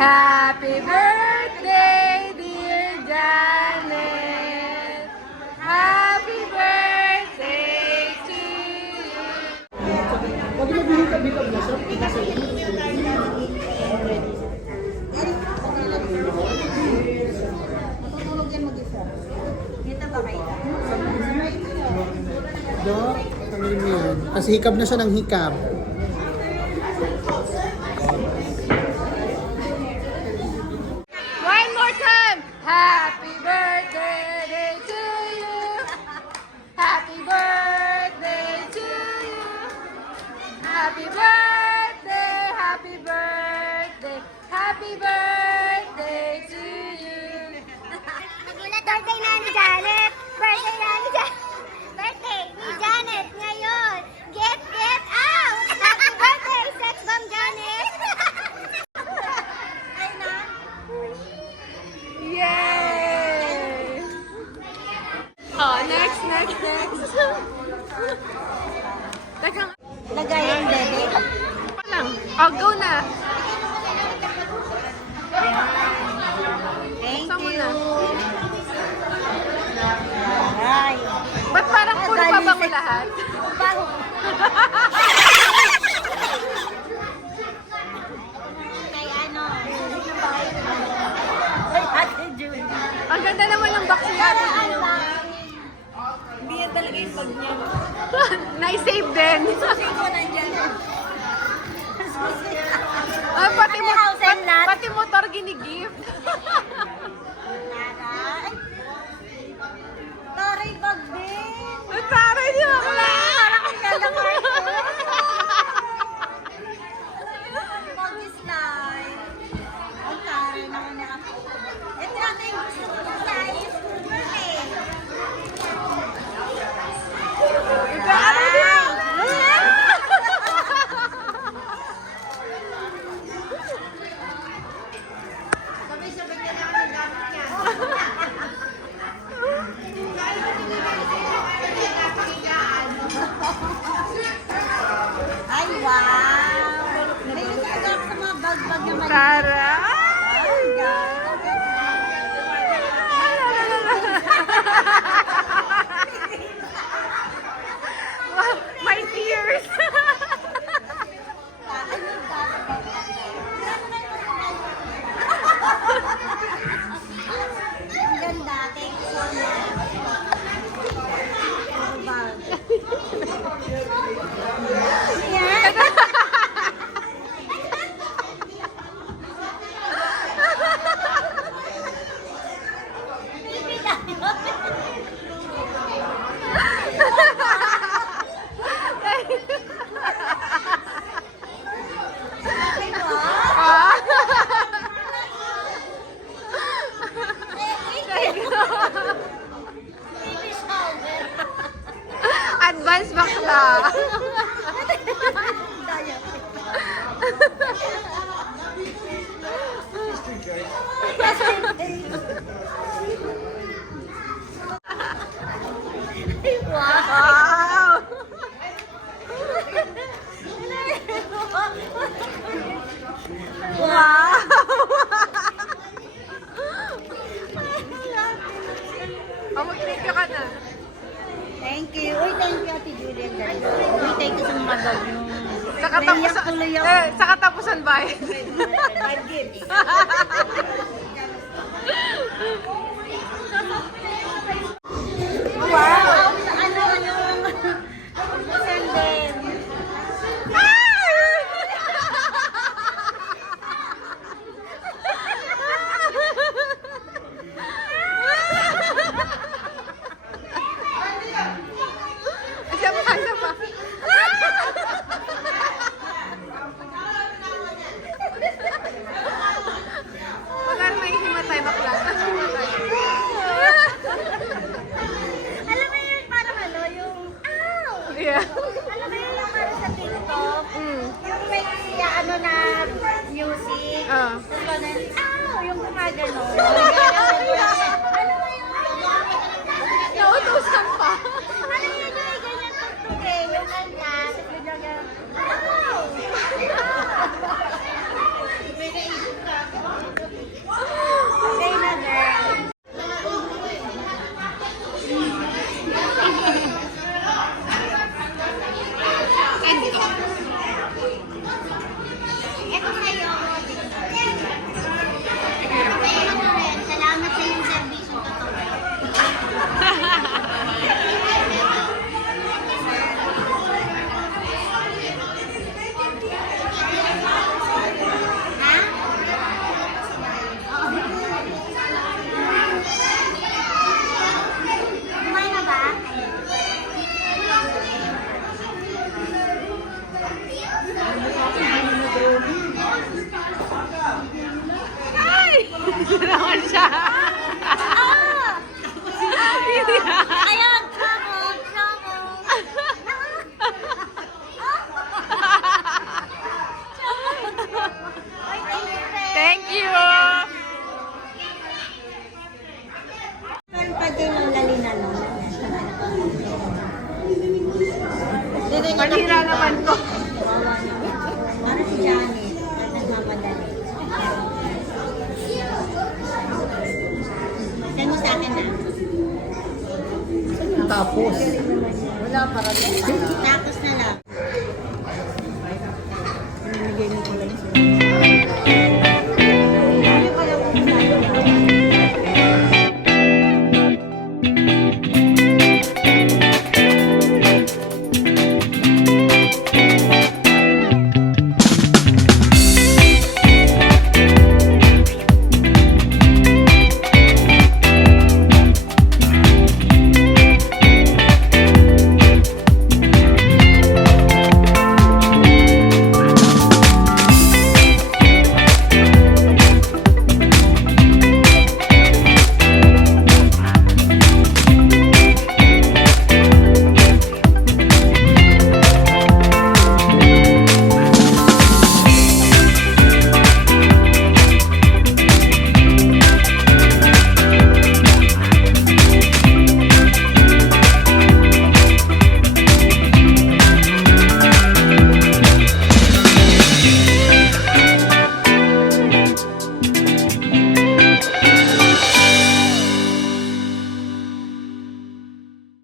Happy birthday, dear Janet. Happy birthday to you. Pag nabihikab-hikab na siya, Matutulog yan mag-isa. Kita ba kayo? Dok, ano yun? Kasi hikab na siya ng hikab. One more time. Happy birthday to you. Happy birthday to you. Happy birthday, happy birthday, happy birthday to you. Nagulat birthday na ni Janet! Birthday na ni Janet! Birthday ni Janet ngayon! Get out! Happy birthday, Sex Bomb Janet! Ay na! Yay! Oh, next. Teka, Lagay ang bebe. lang. Oh, go na. Thank Buksan mo you. na. Ay. Ba't parang puro pa ba ko lahat? Bago. Kay ano? Ay, Ate Julie. Ang ganda naman ng box niya. Hindi yan talaga yung bag niya. Na-save din. Susi ko nandyan. Ay, House and lot. pati motor ginigift. Taray. Taray bag din. Ang taray niya ako Parang ang ganda ko. Bag is life. Ang taray naman niya ako. Ito ata yung gusto ko sa high school birthday. Ay, wow! Narinig ka agad sa mga bag-bag na maliit. Taray! Ay, God. My tears. Ang ganda. Thank you so much. Yan. Advance bakla. Wow! Wow! Oh, mag-thank you ka na. Thank you. Uy, thank you, Ate Julie. Ang ganda. Uy, thank you sa mga bag mo. Sa katapusan, tuloy ako. sa katapusan ba? Five gifts. Wow! Ano? Senden. Isa pa. Magkano may himatay bakla? Alam mo Ay! Naman siya. Ayan, trouble, trouble. Thank you. Meron pa din ang lalina no. Manira naman to. Para si Janet, ang nagmamadali. Send mo sa akin na. Tapos. Tapos na lang. Namigay mo ko lang siya.